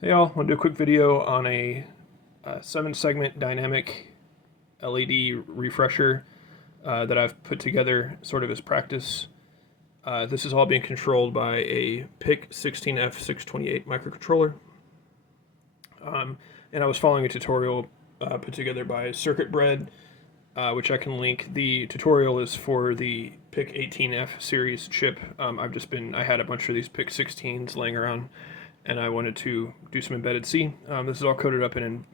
Hey all, I want to do a quick video on a 7-segment dynamic LED refresher that I've put together sort of as practice. This is all being controlled by a PICKit 16F628 microcontroller. And I was following a tutorial put together by Circuit Bread, which I can link. The tutorial is for the PICK 18F series chip. I had a bunch of these PICK 16s laying around, and I wanted to do some embedded C. This is all coded up in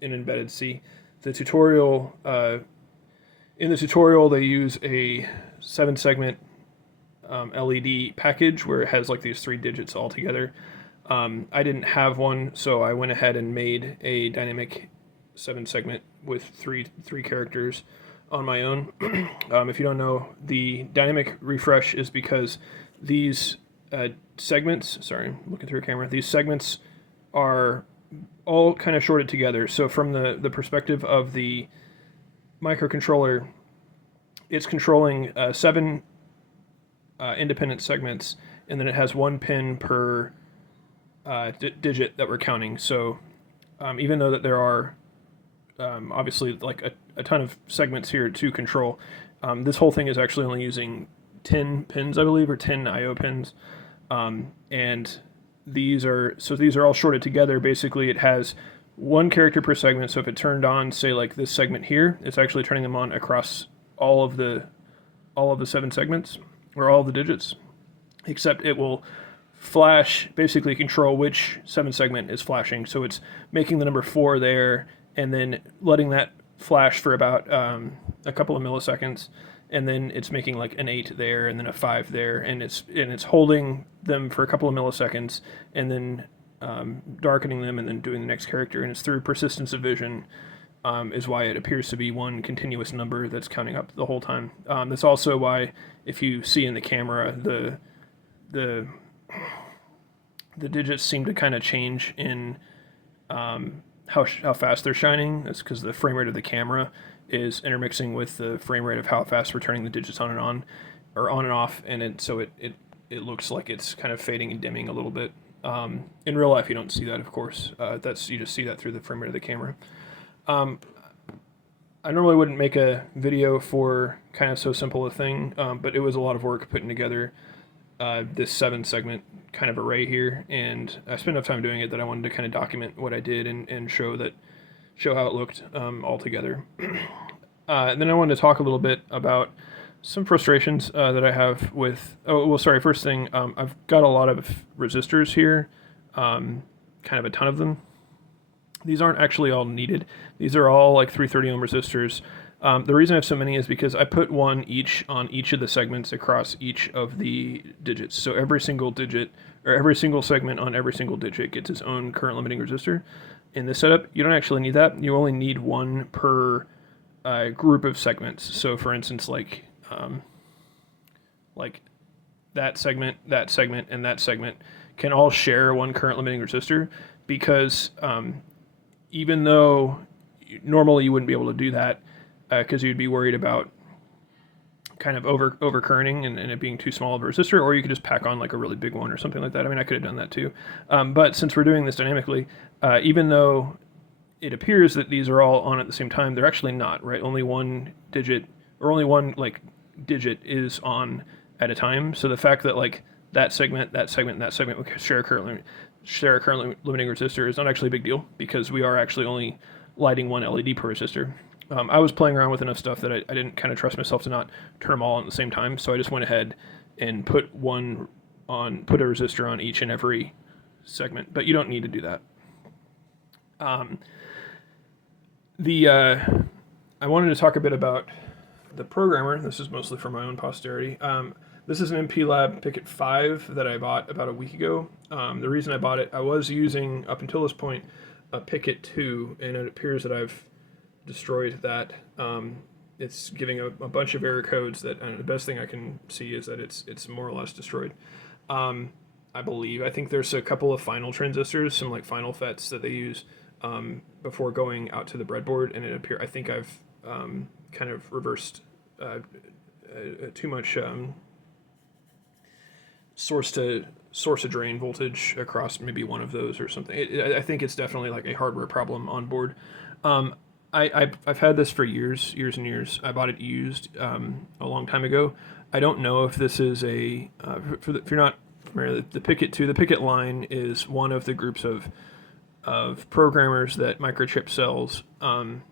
embedded C. The tutorial, in the tutorial, they use a 7-segment LED package where it has like these 3 digits all together. I didn't have one, so I went ahead and made a dynamic 7-segment with three characters on my own. If you don't know, the dynamic refresh is because these segments, sorry, I'm looking through a camera, these segments are all kind of shorted together. So from the perspective of the microcontroller, it's controlling 7 independent segments, and then it has 1 pin per digit that we're counting. So even though that there are obviously like a ton of segments here to control, this whole thing is actually only using 10 pins, I believe, or 10 I/O pins. And these are all shorted together. Basically, it has 1 character per segment. So if it turned on, say like this segment here, it's actually turning them on across all of the 7 segments, or all of the digits, except it will flash, basically control which 7-segment is flashing. So it's making the number 4 there, and then letting that flash for about a couple of milliseconds, and then it's making like an 8 there, and then a 5 there, and it's holding them for a couple of milliseconds, and then darkening them, and then doing the next character. And it's through persistence of vision, is why it appears to be one continuous number that's counting up the whole time. That's also why, if you see in the camera, the digits seem to kind of change in how fast they're shining. That's because the frame rate of the camera is intermixing with the frame rate of how fast we're turning the digits on and on, or on and off, and so it looks like it's kind of fading and dimming a little bit. In real life, you don't see that, of course. You just see that through the frame rate of the camera. I normally wouldn't make a video for kind of so simple a thing, but it was a lot of work putting together this 7-segment kind of array here, and I spent enough time doing it that I wanted to kind of document what I did and show how it looked all together. And then I wanted to talk a little bit about some frustrations that I have with. Oh, well, sorry. First thing, I've got a lot of resistors here, kind of a ton of them. These aren't actually all needed. These are all like 330 ohm resistors. The reason I have so many is because I put one each on each of the segments across each of the digits. So every single digit, or every single segment on every single digit, gets its own current limiting resistor. In this setup, you don't actually need that. You only need 1 per group of segments. So for instance, like that segment, and that segment can all share 1 current limiting resistor, because even though normally you wouldn't be able to do that, because you'd be worried about kind of overcurrenting and it being too small of a resistor, or you could just pack on like a really big one or something like that. I mean, I could have done that too. But since we're doing this dynamically, even though it appears that these are all on at the same time, they're actually not, right? Only 1 digit, or only 1 like digit is on at a time. So the fact that like that segment, and that segment share a current limiting resistor is not actually a big deal, because we are actually only lighting 1 LED per resistor. I was playing around with enough stuff that I didn't kind of trust myself to not turn them all on at the same time, so I just went ahead and put a resistor on each and every segment, but you don't need to do that. I wanted to talk a bit about the programmer. This is mostly for my own posterity. This is an MPLAB PICKit 5 that I bought about a week ago. The reason I bought it, I was using, up until this point, a PICKit 2, and it appears that I've destroyed that. It's giving a bunch of error codes that, and the best thing I can see is that it's more or less destroyed. I think there's a couple of final transistors, some like final FETs that they use before going out to the breadboard, and I think I've kind of reversed too much source to source of drain voltage across maybe one of those or something. I think it's definitely like a hardware problem on board. Um, I've had this for years and years. I bought it used a long time ago. I don't know if this is a if you're not familiar, the PICKit 2, the PICKit line is one of the groups of programmers that Microchip sells. And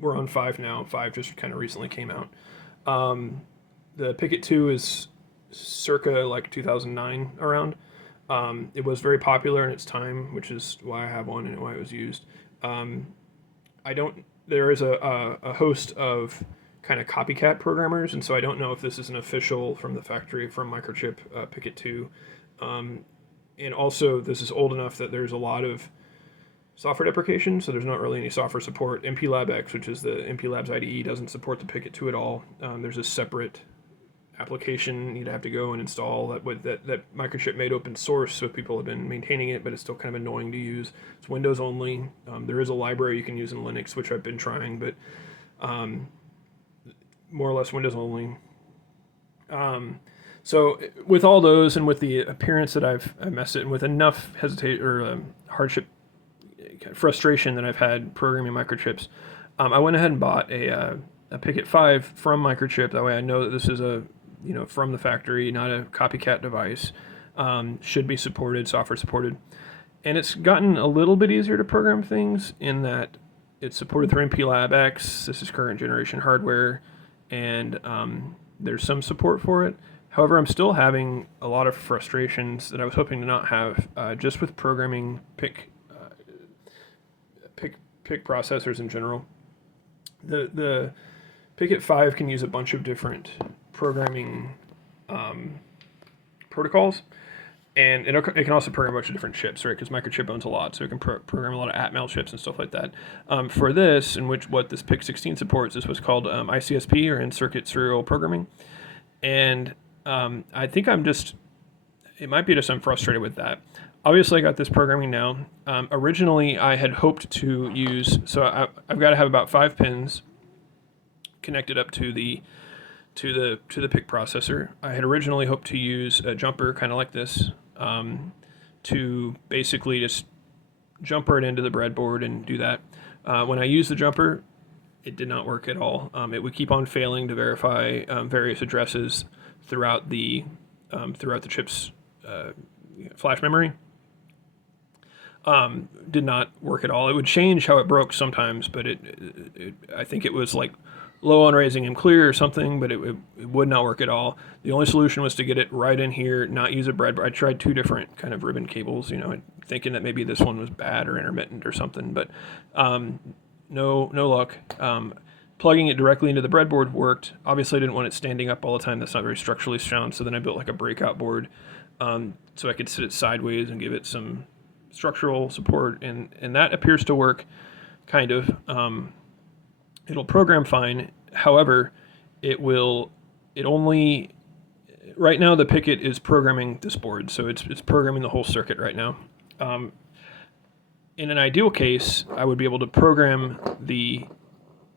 we're on 5 now. 5 just kind of recently came out. The PICKit 2 is circa like 2009 around. It was very popular in its time, which is why I have one and why it was used. I don't. There is a host of kind of copycat programmers, and so I don't know if this is an official from the factory from Microchip PICKit 2. And also, this is old enough that there's a lot of software deprecation, so there's not really any software support. MPLabX, which is the MPLabs IDE, doesn't support the PICKit 2 at all. There's a separate application you'd have to go and install that Microchip made open source, so people have been maintaining it, but it's still kind of annoying to use. It's Windows only. There is a library you can use in Linux, which I've been trying, but more or less Windows only. So with all those, and with the appearance that I've messed it, and with enough hardship, frustration that I've had programming microchips, I went ahead and bought a PICKit 5 from Microchip. That way I know that this is from the factory, not a copycat device. Should be supported, software supported. And it's gotten a little bit easier to program things in that it's supported through MPLabX. This is current generation hardware, and there's some support for it. However, I'm still having a lot of frustrations that I was hoping to not have just with programming PIC processors in general. The PICKit 5 can use a bunch of different programming protocols, and it can also program a bunch of different chips, right? Because Microchip owns a lot, so it can program a lot of Atmel chips and stuff like that. For this, what this PIC 16 supports, is what's called ICSP, or in-circuit serial programming, and I think it might be just I'm frustrated with that. Obviously, I got this programming now. Originally, I had hoped to use, so I've got to have about 5 pins connected up to the PIC processor. I had originally hoped to use a jumper, kind of like this, to basically just jumper it into the breadboard and do that. When I used the jumper, it did not work at all. It would keep on failing to verify various addresses throughout the chip's flash memory. Did not work at all. It would change how it broke sometimes, but I think it was like low on raising and clear or something, but it would not work at all. The only solution was to get it right in here, not use a breadboard. I tried 2 different kind of ribbon cables, thinking that maybe this one was bad or intermittent or something, but no luck. Plugging it directly into the breadboard worked. Obviously, I didn't want it standing up all the time. That's not very structurally sound, so then I built like a breakout board so I could sit it sideways and give it some structural support, and that appears to work, kind of. It'll program fine. However, right now the PICKit is programming this board, so it's programming the whole circuit right now. In an ideal case, I would be able to program the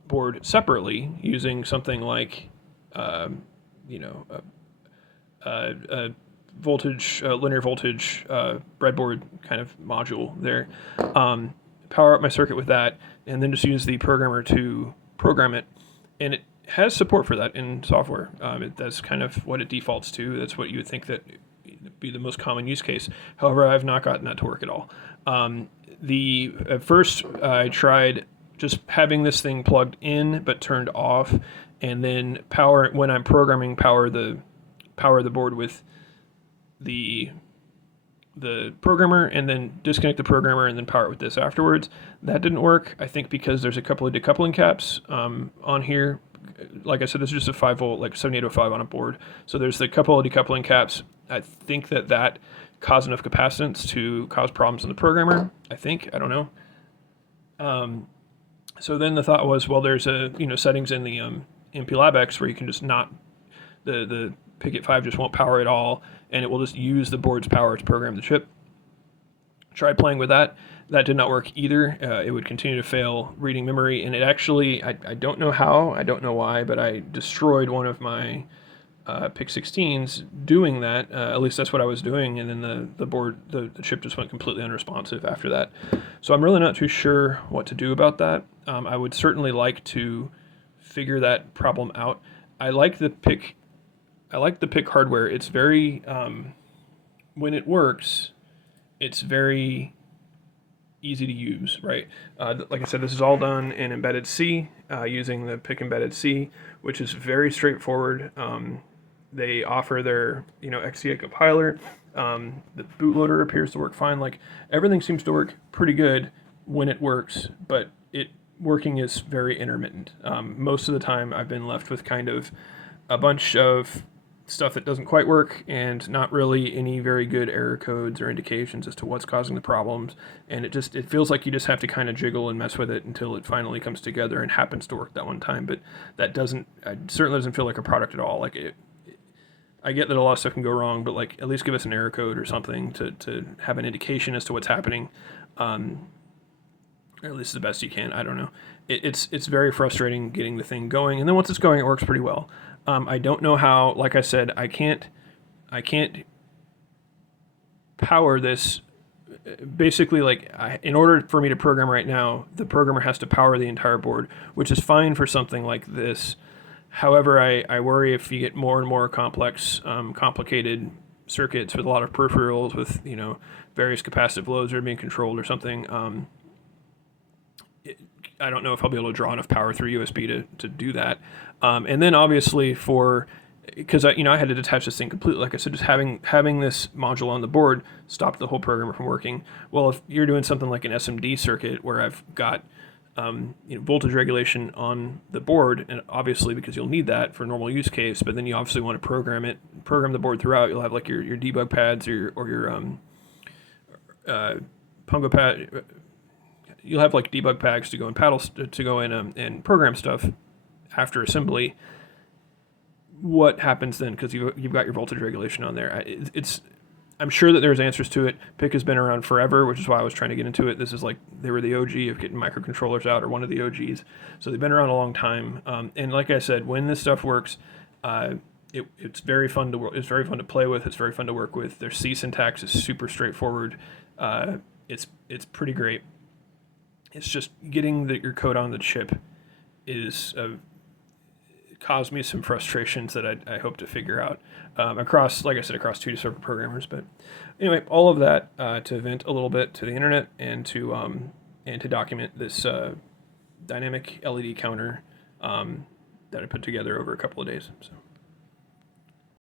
board separately using something like linear voltage breadboard kind of module there. Power up my circuit with that, and then just use the programmer to program it. And it has support for that in software. That's kind of what it defaults to. That's what you would think that would be the most common use case. However, I've not gotten that to work at all. At first, I tried just having this thing plugged in but turned off, and then when I'm programming, power the board with the programmer, and then disconnect the programmer and then power it with this afterwards. That didn't work, I think, because there's a couple of decoupling caps on here. Like I said, this is just a 5 volt, like 7805 on a board. So there's a couple of decoupling caps. I think that caused enough capacitance to cause problems in the programmer. I don't know. So then the thought was, well, there's settings in the MPLabX where you can just not, the PICKit 5 just won't power at all, and it will just use the board's power to program the chip. Tried playing with that. That did not work either. It would continue to fail reading memory, and it actually, I don't know how, I don't know why, but I destroyed one of my PIC 16s doing that. At least that's what I was doing, and then the chip just went completely unresponsive after that. So I'm really not too sure what to do about that. I would certainly like to figure that problem out. I like the PIC hardware. It's very when it works, it's very easy to use, right? Like I said, this is all done in embedded C using the PIC embedded C, which is very straightforward. They offer their XCA compiler. The bootloader appears to work fine. Like everything seems to work pretty good when it works, but it working is very intermittent. Most of the time, I've been left with kind of a bunch of stuff that doesn't quite work and not really any very good error codes or indications as to what's causing the problems, and it feels like you just have to kind of jiggle and mess with it until it finally comes together and happens to work that one time. But it certainly doesn't feel like a product at all. I get that a lot of stuff can go wrong, but like at least give us an error code or something to have an indication as to what's happening. Or at least the best you can. I don't know. It's very frustrating getting the thing going, and then once it's going, it works pretty well. I don't know how. Like I said, I can't power this. Basically, in order for me to program right now, the programmer has to power the entire board, which is fine for something like this. However, I worry if you get more and more complex, complicated circuits with a lot of peripherals, with various capacitive loads that are being controlled or something. I don't know if I'll be able to draw enough power through USB to do that. And then obviously because I had to detach this thing completely. Like I said, just having this module on the board stopped the whole programmer from working. Well, if you're doing something like an SMD circuit where I've got voltage regulation on the board, and obviously because you'll need that for a normal use case, but then you obviously want to program the board throughout. You'll have like your debug pads or your Pongo pad. You'll have like debug packs to go in and program stuff after assembly. What happens then? Because you've got your voltage regulation on there. I'm sure that there's answers to it. PIC has been around forever, which is why I was trying to get into it. This is like they were the OG of getting microcontrollers out, or one of the OGs. So they've been around a long time. And like I said, when this stuff works, it's very fun to It's very fun to play with. It's very fun to work with. Their C syntax is super straightforward. It's pretty great. It's just getting your code on the chip is caused me some frustrations that I hope to figure out across two separate programmers. But anyway, all of that to vent a little bit to the internet and to document this dynamic LED counter that I put together over a couple of days. So.